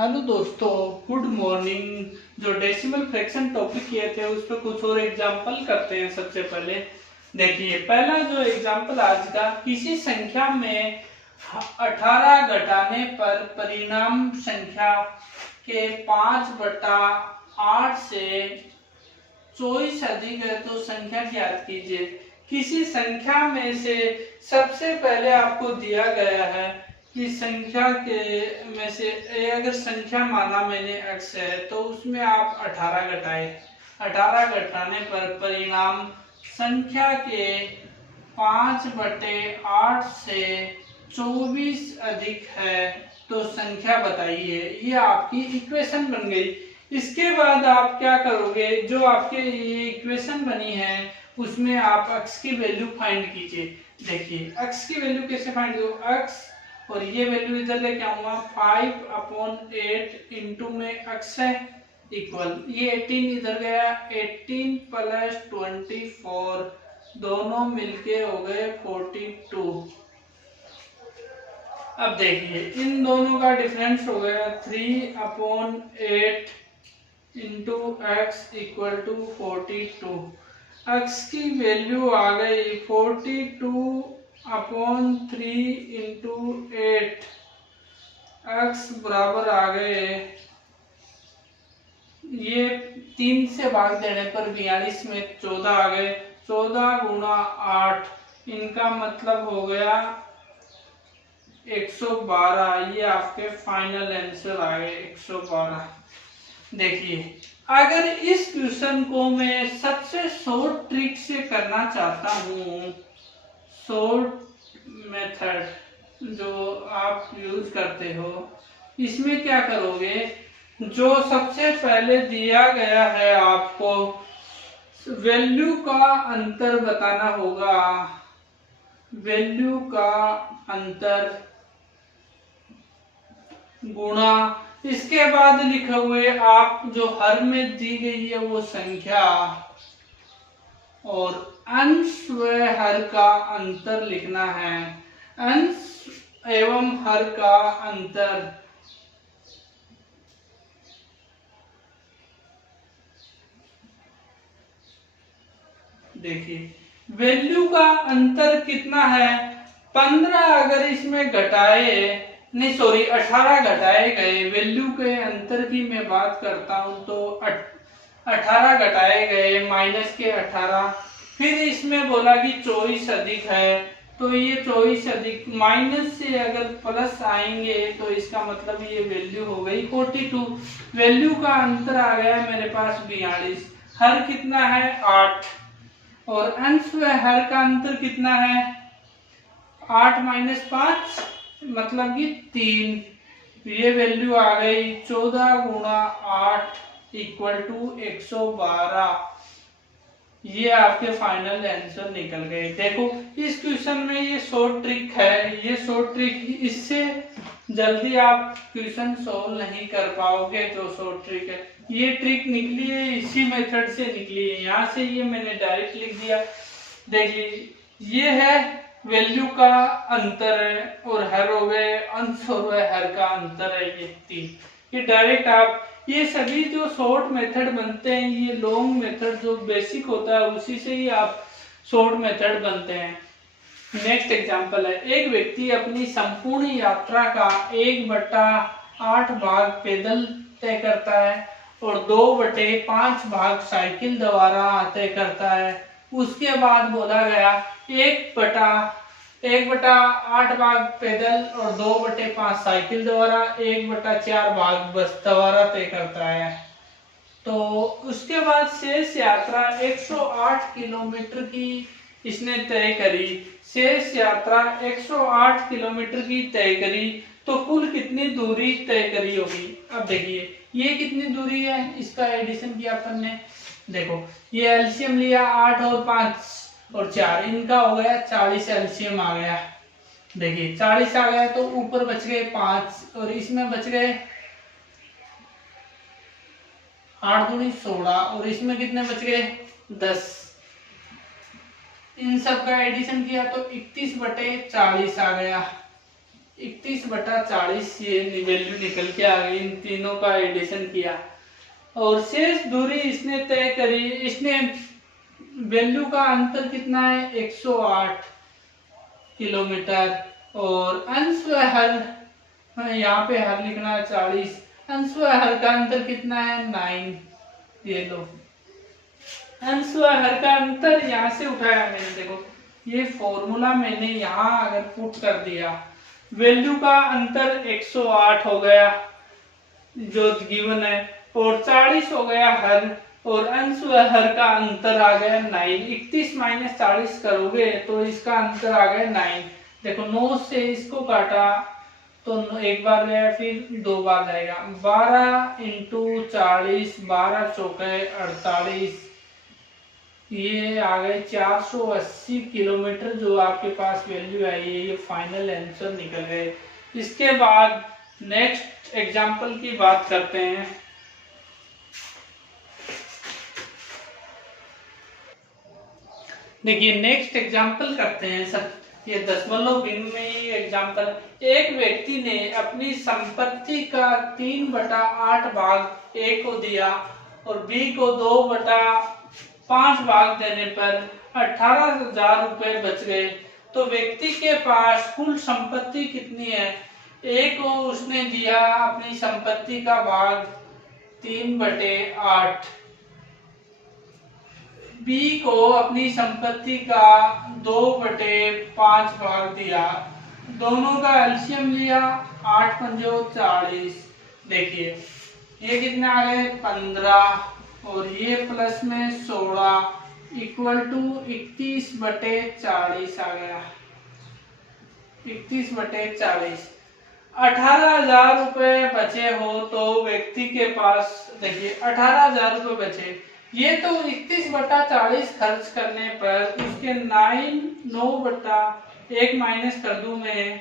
Hello दोस्तों, good morning. जो decimal fraction topic किए थे उस पर कुछ और एग्जांपल करते हैं। सबसे पहले देखिए, पहला जो एग्जांपल आज का, किसी संख्या में 18 घटाने पर परिणाम संख्या के 5/8 से 24 अधिक है तो संख्या ज्ञात कीजिए। किसी संख्या में से सबसे पहले आपको दिया गया है कि संख्या के में से अगर संख्या माना मैंने x है तो उसमें आप 18 घटाए। 18 घटाने पर परिणाम संख्या के 5/8 से 24 अधिक है तो संख्या बताइए। ये आपकी इक्वेशन बन गई। इसके बाद आप क्या करोगे, जो आपके ये इक्वेशन बनी है उसमें आप x की वैल्यू फाइंड कीजिए। देखिए x की वैल्यू कैसे फाइंड करो, x और ये वैल्यू इधर लेके आऊंगा 5/8 इंटू में x है इक्वल, ये 18 इधर गया, 18 प्लस 24 दोनों मिलके हो गए 42। अब देखिए इन दोनों का डिफरेंस हो गया 3/8 into X equal to 42। x की वैल्यू आ गई 42/3 इंटू 8, x बराबर आ गए, ये 3 से भाग देने पर 42 में 14 आ गए, 14 गुणा 8, इनका मतलब हो गया 112। ये आपके फाइनल आंसर आ गए 112। देखिए अगर इस क्वेश्चन को मैं सबसे शॉर्ट ट्रिक से करना चाहता हूँ, शॉर्ट मेथड जो आप यूज करते हो, इसमें क्या करोगे, जो सबसे पहले दिया गया है आपको वैल्यू का अंतर बताना होगा, वैल्यू का अंतर गुणा, इसके बाद लिखे हुए आप जो हर में दी गई है वो संख्या और अंश व हर का अंतर लिखना है। अंश एवं हर का अंतर, देखिए वैल्यू का अंतर कितना है, 15 अगर इसमें घटाए, नहीं सॉरी 18 घटाए गए, वैल्यू के अंतर की मैं बात करता हूं तो 18 घटाए गए माइनस के 18, फिर इसमें बोला कि 24 अधिक है तो ये 24 अधिक माइनस से अगर प्लस आएंगे तो इसका मतलब ये वैल्यू हो गई 42। वैल्यू का अंतर आ गया मेरे पास 42, हर कितना है 8 और अंश व हर का अंतर कितना है 8 माइनस 5 मतलब कि 3। ये वैल्यू आ गई 14 गुणा 8 इक्वल टू 112। ये आपके फाइनल आंसर निकल गए। देखो इस क्वेश्चन में ये शॉर्ट ट्रिक है, ये शॉर्ट ट्रिक, इससे जल्दी आप क्वेश्चन सॉल्व नहीं कर पाओगे। जो शॉर्ट ट्रिक है, ये ट्रिक निकली है इसी मेथड से निकली है, यहाँ से ये मैंने डायरेक्ट लिख दिया। देखिए ये है वैल्यू का अंतर है और हर हो गए अंश और हर का अंतर है, ये 3। ये डायरेक्ट आप, ये सभी जो शॉर्ट मेथड बनते हैं, ये लॉन्ग मेथड जो बेसिक होता है उसी से ही आप शॉर्ट मेथड बनते हैं। नेक्स्ट एग्जांपल है, एक व्यक्ति अपनी संपूर्ण यात्रा का 1/8 भाग पैदल तय करता है और 2/5 भाग साइकिल द्वारा तय करता है। उसके बाद बोला गया 1/8 भाग पैदल और 2/5 साइकिल द्वारा, 1/4 भाग बस द्वारा तय करता है। तो उसके बाद शेष यात्रा 108 किलोमीटर की इसने तय करी, शेष यात्रा 108 किलोमीटर की तय करी तो कुल कितनी दूरी तय करी होगी। अब देखिए ये कितनी दूरी है, इसका एडिशन किया अपन ने। देखो ये एलसीएम लिया 8 और 5 और 4, इनका हो गया 40 एलसीएम आ गया। देखिए 40 आ गया तो ऊपर बच गए 5 और इसमें बच गए 8 दूनी 16 और इसमें कितने बच गए 10। इन सब का एडिशन किया तो 31/40 आ गया। 31/40 ये वैल्यू निकल के आ गई। इन तीनों का एडिशन किया और शेष दूरी इसने तय करी। इसने वैल्यू का अंतर कितना है 108 किलोमीटर और अंश व हर यहाँ पे हर लिखना है 40, अंश व हर का अंतर कितना है 9। ये लो अंश व हर का अंतर यहाँ से उठाया मैंने, देखो ये फॉर्मूला मैंने यहाँ अगर पुट कर दिया, वैल्यू का अंतर 108 हो गया जो गिवन है और 40 हो गया हर और अंश व हर का अंतर आ गया 9। 31 - 40 करोगे तो इसका अंतर आ गया 9। देखो 9 से इसको काटा तो एक बार गया फिर 2 बार जाएगा। 12 × 40 12 चौके 48, ये आ गए 480 किलोमीटर जो आपके पास वैल्यू आई है। ये फाइनल आंसर निकल गए। इसके बाद नेक्स्ट एग्जांपल की बात करते हैं। देखिए नेक्स्ट एग्जांपल करते हैं सर, ये दशमलव बिंदु में ये एग्जांपल। एक व्यक्ति ने अपनी संपत्ति का 3/8 भाग ए को दिया और बी को 2/5 भाग देने पर 18,000 रुपए बच गए। तो व्यक्ति के पास कुल संपत्ति कितनी है? ए को उसने दिया अपनी संपत्ति का भाग 3/8, बी को अपनी संपत्ति का 2/5 भाग दिया, दोनों का एलसीएम लिया 8 × 5 = 40। देखिए ये कितने आ गए 15 और ये प्लस में 16 = 31/40 आ गया। 31/40 18,000 रुपए बचे हो तो व्यक्ति के पास, देखिए 18,000 रुपए बचे, ये तो 31/40 खर्च करने पर उसके 9/1 माइनस कर दूं मैं,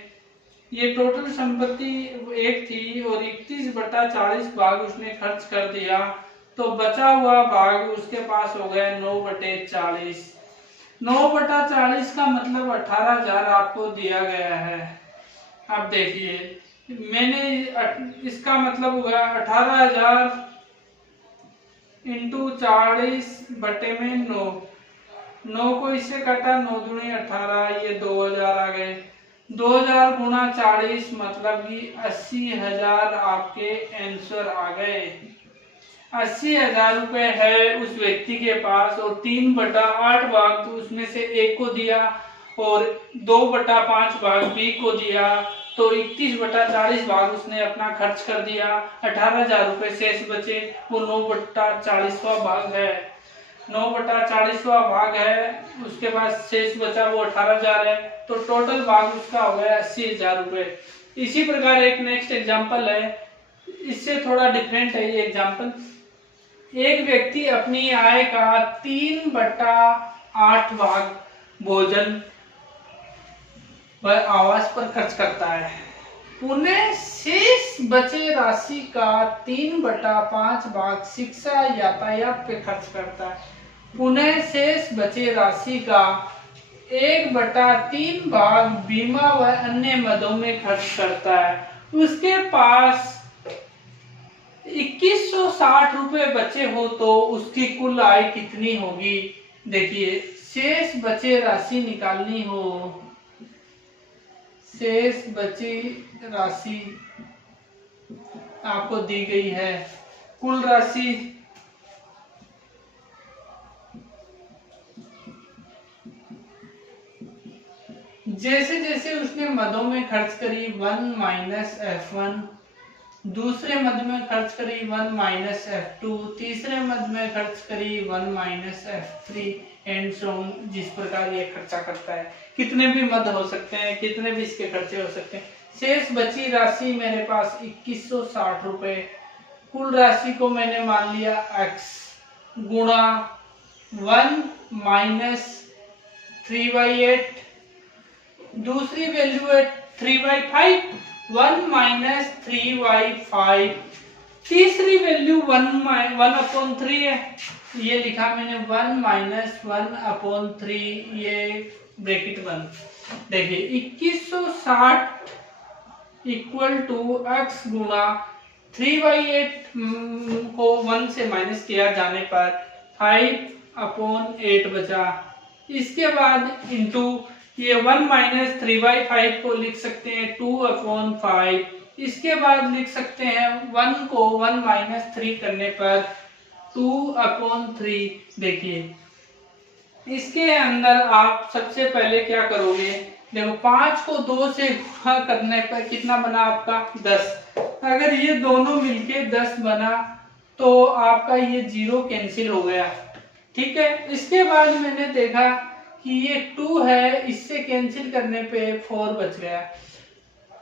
ये टोटल संपत्ति 1 थी और 31/40 भाग उसने खर्च कर दिया तो बचा हुआ भाग उसके पास हो गया 9/40। 9/40 का मतलब 18,000 आपको दिया गया है। अब देखिए मैंने इसका मतलब हुआ 18,000 × 40/9। 9 को इससे काटा 9 दूनी 18, ये 2,000 आ गए। 2,000 × 40 मतलब कि 80,000 आपके आंसर आ गए। 80,000 रुपए है उस व्यक्ति के पास और 3/8 भाग तो उसमें से एक को दिया और 2/5 भाग बी को दिया तो 31/40 भाग उसने अपना खर्च कर दिया। 18,000 रुपए शेष बचे, वो 9/40वां भाग है। 9/40वां भाग है, उसके बाद शेष बचा वो 18,000 है, तो टोटल भाग उसका हो गया 80,000 रुपए। इसी प्रकार एक नेक्स्ट एग्जांपल है, इससे थोड़ा डिफरेंट है ये एग्जांपल। एक व्यक्ति अपनी आय का 3/8 भाग भोजन व आवास पर खर्च करता है, पुनः शेष बचे राशि का 3/5 भाग शिक्षा यातायात पे खर्च करता है, पुनः शेष बचे राशि का 1/3 भाग बीमा व अन्य मदों में खर्च करता है। उसके पास 2160 रुपए बचे हो तो उसकी कुल आय कितनी होगी? देखिए शेष बचे राशि निकालनी हो, शेष बची राशि आपको दी गई है, कुल राशि जैसे जैसे उसने मदों में खर्च करी 1 - F1, दूसरे मद में खर्च करी 1 - F2, तीसरे मद में खर्च करी 1 - F3 एंड सो ऑन। जिस प्रकार ये खर्चा करता है, कितने भी मद हो सकते हैं, कितने भी इसके खर्चे हो सकते हैं। शेष बची राशि मेरे पास 2160 रुपए, कुल राशि को मैंने मान लिया x गुणा 1 - 3/8, दूसरी वैल्यू है 3/5, 1 - 3/5, तीसरी वैल्यू 1/3 है, ये लिखा मैंने 1 - 1/3, ये ब्रैकेट बंद। देखिए 2160 इक्वल टू x गुणा 3/8 को 1 से माइनस किया जाने पर 5/8 बचा। इसके बाद इंटू ये 1 माइनस 3/5 को लिख सकते हैं 2/5। इसके बाद लिख सकते हैं 1 को 1 माइनस 3 करने पर 2/3। देखिए इसके अंदर आप सबसे पहले क्या करोगे, देखो 5 को 2 से गुणा करने पर कितना बना आपका 10। अगर ये दोनों मिलके 10 बना तो आपका ये 0 कैंसिल हो गया, ठीक है। इसके बाद मैंने देखा कि ये 2 है, इससे कैंसिल करने पे 4 बच गया।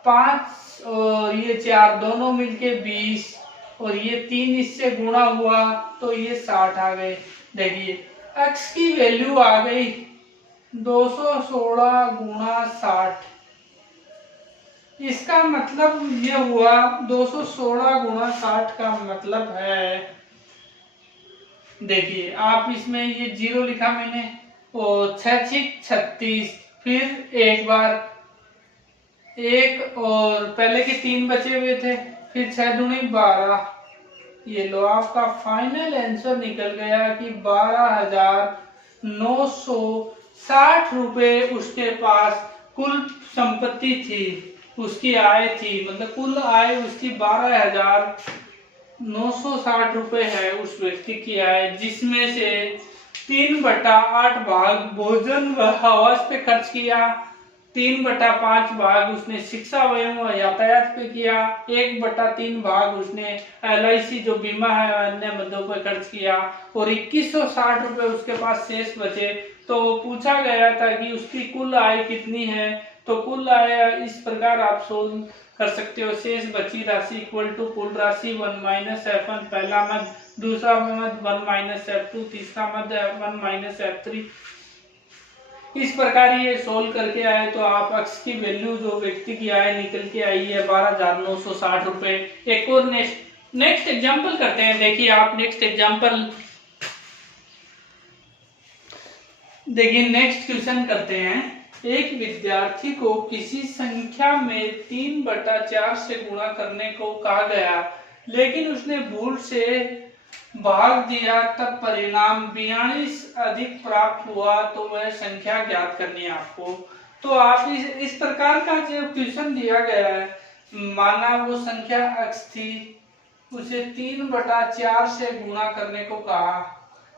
5 और ये 4 दोनों मिलके 20 और ये 3 इससे गुणा हुआ तो ये 60 आ गए। देखिए x की वैल्यू आ गई 216 गुणा 60। इसका मतलब ये हुआ 216 गुणा 60 का मतलब है, देखिए आप इसमें ये 0 लिखा मैंने और 6 36, फिर एक बार 1 और पहले के 3 बचे हुए थे, फिर 6 दूनी 12। ये लो आपका फाइनल आंसर निकल गया कि 12,960 रुपए उसके पास कुल संपत्ति थी, उसकी आय थी, मतलब कुल आय उसकी 12,960 रुपए है उस व्यक्ति की आय, जिसमें से 3/8 भाग भोजन व आवास पे खर्च किया, 3/5 भाग उसने शिक्षा एवं यातायात पे किया, 1/3 भाग उसने LIC जो बीमा है अन्य मदों पे खर्च किया और 2160 रुपए उसके पास शेष बचे। तो पूछा गया था कि उसकी कुल आय कितनी है, तो कुल आय इस प्रकार आप सोल्व कर सकते हो। शेष बची राशि इक्वल टू कुल राशि 1 माइनस F1 पहला मद, दूसरा मद 1 माइनस F2, तीसरा मद 1 माइनस F3। इस प्रकार ये सोल्व करके आए तो आप x की वैल्यू जो व्यक्ति की आय निकल के आई है 12,960 रुपए। एक और नेक्स्ट एग्जांपल करते हैं। देखिए आप नेक्स्ट एग्जांपल देखिए, नेक्स्ट क्वेश्चन करते हैं। एक विद्यार्थी को किसी संख्या में 3/4 से गुणा करने को कहा गया, लेकिन उसने भूल से भाग दिया, तब परिणाम 42 अधिक प्राप्त हुआ, तो वह संख्या ज्ञात करनी है आपको। तो आप इस प्रकार का जो क्वेश्चन दिया गया है, माना वो संख्या x थी, उसे 3/4 से गुणा करने को कहा,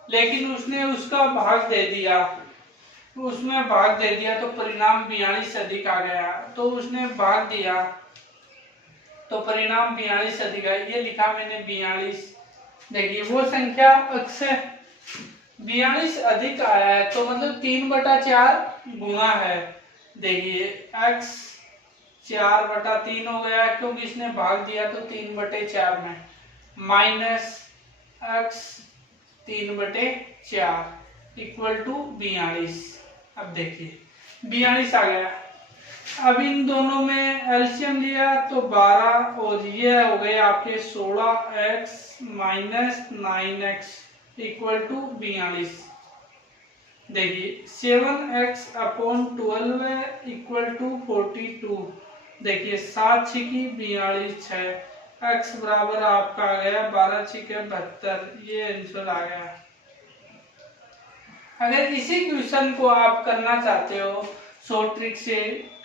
लेकिन उसने उसका भाग दे दिया, उसमें भाग दे दिया तो परिणाम 42 अधिक आ गया। तो उसने भाग दिया तो परिणाम 42 अधिक आया, ये लिखा मैंने 42। देखिए वो संख्या x 42 अधिक आया है, तो मतलब 3/4 गुना है। देखिए x 4/3 हो गया क्योंकि इसने भाग दिया, तो 3/4 में माइनस x 3/4 इक्वल टू 42। अब देखिए 42 आ गया। अब इन दोनों में एलसीएम लिया तो 12 और ये हो गए आपके 16x minus 9x equal to 42। देखिए 7x अपॉन 12 इक्वल टू 42। देखिए 7 छिकी 42 है, x बराबर आपका आ गया 12 छिके 72। ये आंसर आ गया। अगर इसी क्वेश्चन को आप करना चाहते हो शॉर्ट ट्रिक से,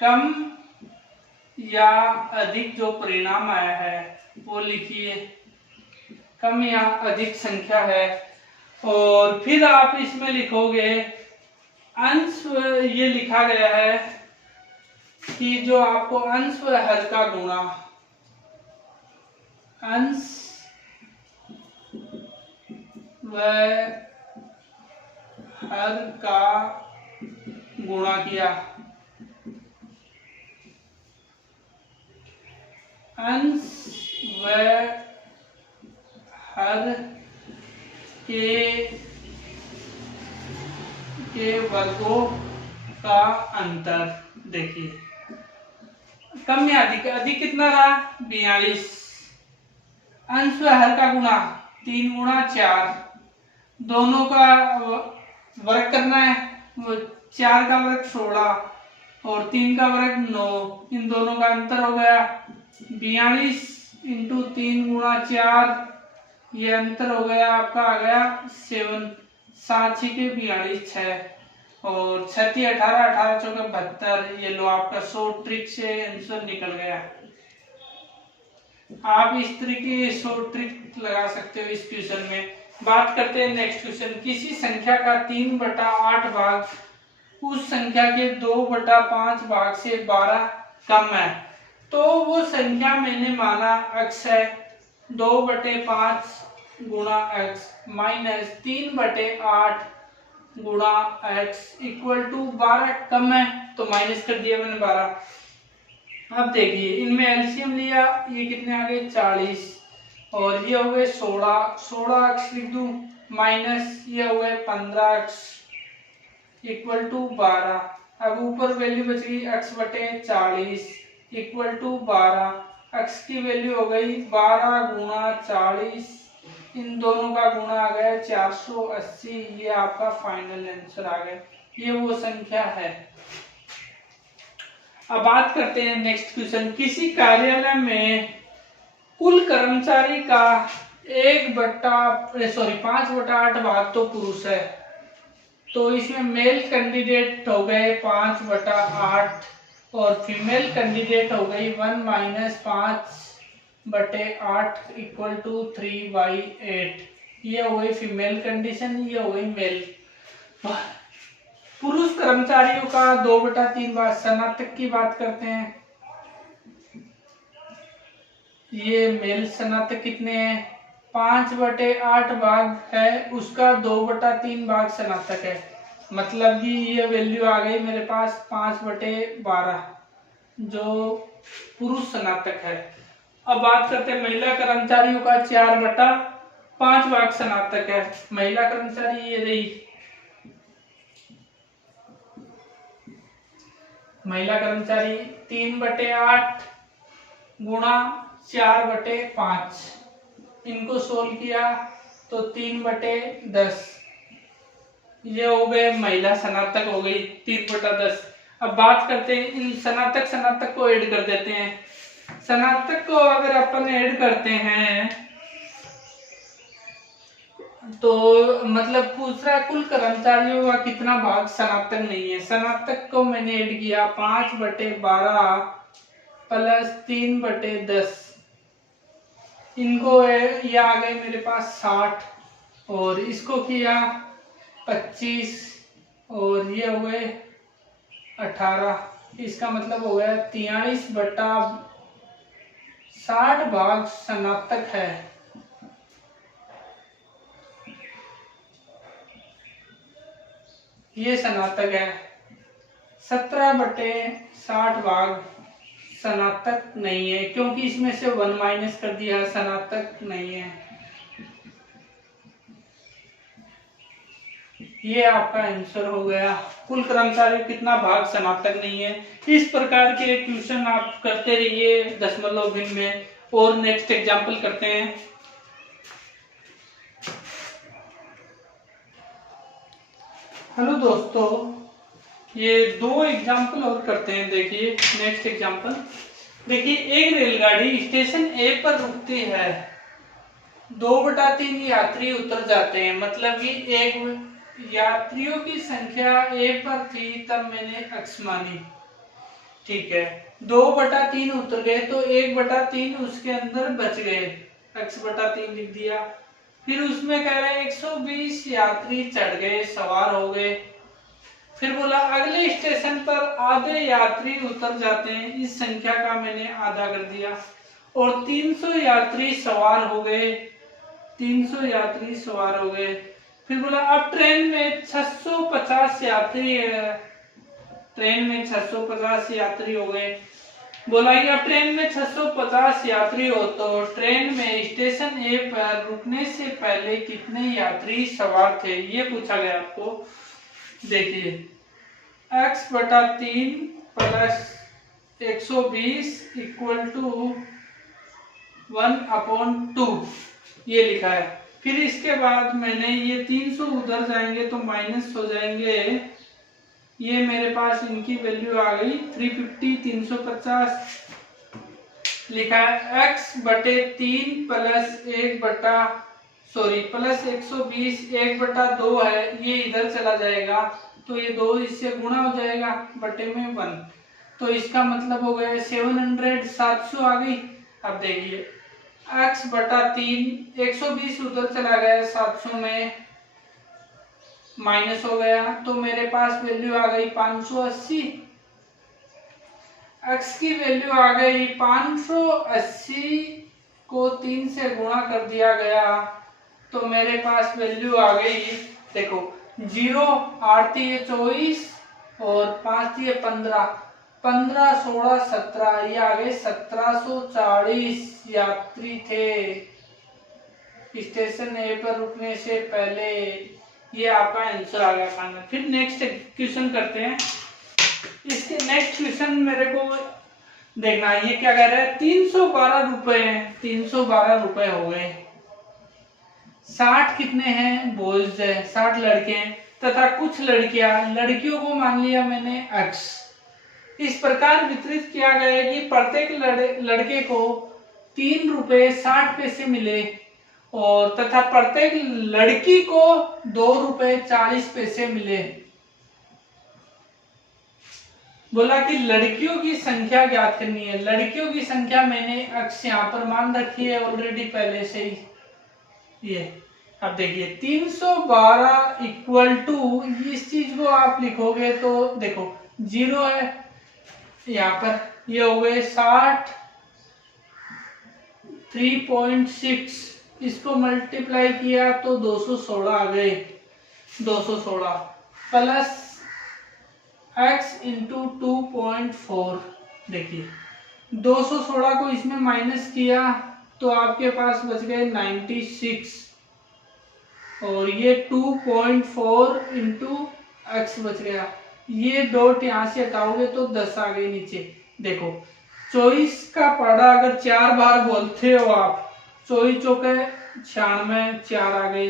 कम या अधिक जो परिणाम आया है वो लिखिए, कम या अधिक संख्या है, और फिर आप इसमें लिखोगे अंश। ये लिखा गया है कि जो आपको अंश व हर का गुणा, अंश व हर का गुणा किया, अंश व हर के वर्गों का अंतर। देखिए कम या अधिक, अधिक कितना रहा 42, अंश व हर का गुणा 3 गुणा 4, दोनों का वर्ग करना है, 4 का वर्ग 16, और 3 का वर्ग 9, इन दोनों का अंतर हो गया 42 इंटू 3 गुणा 4, ये अंतर हो गया आपका आ गया 7, 7 के 42 6 और 6 18 18 चौके 72। ये लो आपका शॉर्ट ट्रिक से आंसर निकल गया। आप इस तरीके शॉर्ट ट्रिक लगा सकते हो इस क्वेश्चन में। बात करते हैं नेक्स्ट क्वेश्चन। किसी संख्या का 3/8 भाग उस संख्या के 2/5 भाग से 12 कम है, तो वो संख्या मैंने माना x है 2/5 गुणा x माइनस 3/8 गुणा x इक्वल टू 12 कम है, तो माइनस कर दिया मैंने 12। अब देखिए इनमें एलसीएम लिया, ये कितने आ गए 40 और ये हो गए 16x लिख दूं माइनस ये हो गए 15x इक्वल टू 12। अब ऊपर वैल्यू बच गई x/40 इक्वल टू 12। x की वैल्यू हो गई 12 गुणा 40, इन दोनों का गुणा आ गया 480। ये आपका फाइनल आंसर आ गया, ये वो संख्या है। अब बात करते हैं नेक्स्ट क्वेश्चन। किसी कार्यालय में कुल कर्मचारी का 5/8 भाग तो पुरुष है, तो इसमें मेल कैंडिडेट हो गए 5/8 और फीमेल कैंडिडेट हो गई 1 - 5/8 इक्वल टू 3/8। ये हो गई फीमेल कंडीशन, ये हो गई मेल। पुरुष कर्मचारियों का 2/3 भाग। स्नातक की बात करते हैं, ये मेल स्नातक कितने हैं 5/8 भाग है, उसका 2/3 भाग स्नातक है, मतलब कि ये वैल्यू आ गई मेरे पास 5/12 जो पुरुष स्नातक है। अब बात करते हैं महिला कर्मचारियों का 4/5 भाग स्नातक है। महिला कर्मचारी ये रही, महिला कर्मचारी 3/8 गुणा 4/5, इनको सोल्व किया तो 3/10, ये हो गए महिला स्नातक हो गई 3/10। अब बात करते हैं इन स्नातक को ऐड कर देते हैं। स्नातक को अगर अपन ऐड करते हैं तो मतलब पूछ रहा है कुल कर्मचारियों का कितना भाग स्नातक नहीं है। स्नातक को मैंने ऐड किया 5/12 प्लस 3/10, इनको ये आ गए मेरे पास 60 और इसको किया 25 और ये हो गए 18, इसका मतलब हो गया 43/60 भाग स्नातक है। ये स्नातक है। 17/60 भाग स्नातक नहीं है, क्योंकि इसमें से 1 माइनस कर दिया, स्नातक नहीं है। ये आपका आंसर हो गया। कुल कर्मचारी कितना भाग स्नातक नहीं है। इस प्रकार के क्वेश्चन आप करते रहिए दशमलव भिन्न में। और नेक्स्ट एग्जांपल करते हैं। हेलो दोस्तों, ये 2 एग्जांपल और करते हैं। देखिए नेक्स्ट एग्जांपल देखिए, एक रेलगाड़ी स्टेशन ए पर रुकती है, 2/3 यात्री उतर जाते हैं, मतलब कि एक यात्रियों की संख्या ए पर थी तब मैंने x मानी, ठीक है। 2/3 उतर गए तो 1/3 उसके अंदर बच गए, x/3 लिख दिया। फिर उसमें कह रहे हैं 120 यात्री चढ़ गए, सवार हो गए। फिर बोला अगले स्टेशन पर आधे यात्री उतर जाते हैं, इस संख्या का मैंने आधा कर दिया। और 300 यात्री सवार हो गए, 300 यात्री सवार हो गए। फिर बोला अब ट्रेन में 650 यात्री है, ट्रेन में 650 यात्री हो गए। बोला कि अब ट्रेन में 650 यात्री हो तो ट्रेन में स्टेशन ए पर रुकने से पहले कितने यात्री सवार थे, ये पूछा गया आपको। देखिए x/3 प्लस 120 इक्वल टू 1/2 ये लिखा है। फिर इसके बाद मैंने ये 300 उधर जाएंगे तो माइनस हो जाएंगे, ये मेरे पास इनकी वैल्यू आ गई 350, 350 लिखा है। x बटे 3 प्लस 120 1/2 है, ये इधर चला जाएगा तो ये 2 इससे गुणा हो जाएगा, बटे में 1, तो इसका मतलब हो गया 700 700 आ गई। अब देखिए x बटा 3 120 उधर चला गया, 700 में माइनस हो गया, तो मेरे पास वैल्यू आ गई 580। x की वैल्यू आ गई 580 को 3 से गुणा कर दिया गया, तो मेरे पास वैल्यू आ गई, देखो 0 8 है 24 और 5 है 15, 15 16 17, ये आ गए 1740 यात्री थे स्टेशन ए पर रुकने से पहले। ये आपका आंसर आ गया फाइनल। फिर नेक्स्ट क्वेश्चन करते हैं। इसके नेक्स्ट क्वेश्चन मेरे को देखना है, ये क्या कह रहा है, 312 रुपए हो गए। 60 कितने हैं बॉयज है, 60 लड़के हैं तथा कुछ लड़कियों को मान लिया मैंने x। इस प्रकार वितरित किया गया कि प्रत्येक लड़के को 3 रुपए 60 पैसे मिले और तथा प्रत्येक लड़की को 2 रुपए 40 पैसे मिले। बोला कि लड़कियों की संख्या ज्ञात करनी है। लड़कियों की संख्या मैंने x यहाँ पर मान रखी है ऑलरेडी पहले से ही। ये अब देखिए 312 इक्वल टू, इस चीज को आप लिखोगे तो देखो 0 है यहाँ पर, ये हो गए 60 3.6, इसको मल्टीप्लाई किया तो 216 आ गए, 216 प्लस x इंटू 2.4। देखिए 216 को इसमें माइनस किया तो आपके पास बच गए 96 और ये 2.4 इंटू एक्स बच गया। ये डॉट यहाँ से हटाओगे तो 10 आ गए नीचे। देखो 24 का पढ़ा अगर 4 बार बोलते हो आप, 24 चौके 96, 4 आ गए।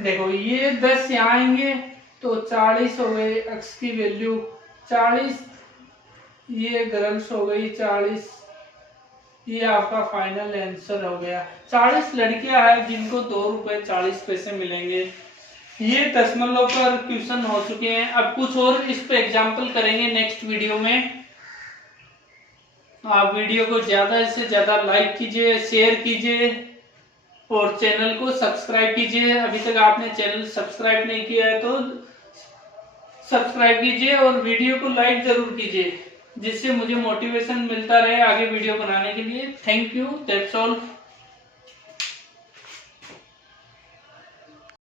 देखो ये 10 यहाँ आएंगे तो 40 हो गए एक्स की वैल्यू, 40 ये गर्ल्स हो गई 40, ये आपका फाइनल आंसर हो गया। 40 लड़कियां हैं जिनको 2 रुपए 40 पैसे मिलेंगे। ये दशमलव पर क्वेश्चन हो चुके हैं। अब कुछ और इस पे एग्जाम्पल करेंगे नेक्स्ट वीडियो में। आप वीडियो को ज्यादा से ज्यादा लाइक कीजिए, शेयर कीजिए और चैनल को सब्सक्राइब कीजिए। अभी तक आपने चैनल सब्सक्राइब नहीं किया है तो सब्सक्राइब कीजिए और वीडियो को लाइक जरूर कीजिए, जिससे मुझे मोटिवेशन मिलता रहे आगे वीडियो बनाने के लिए। Thank you, that's all.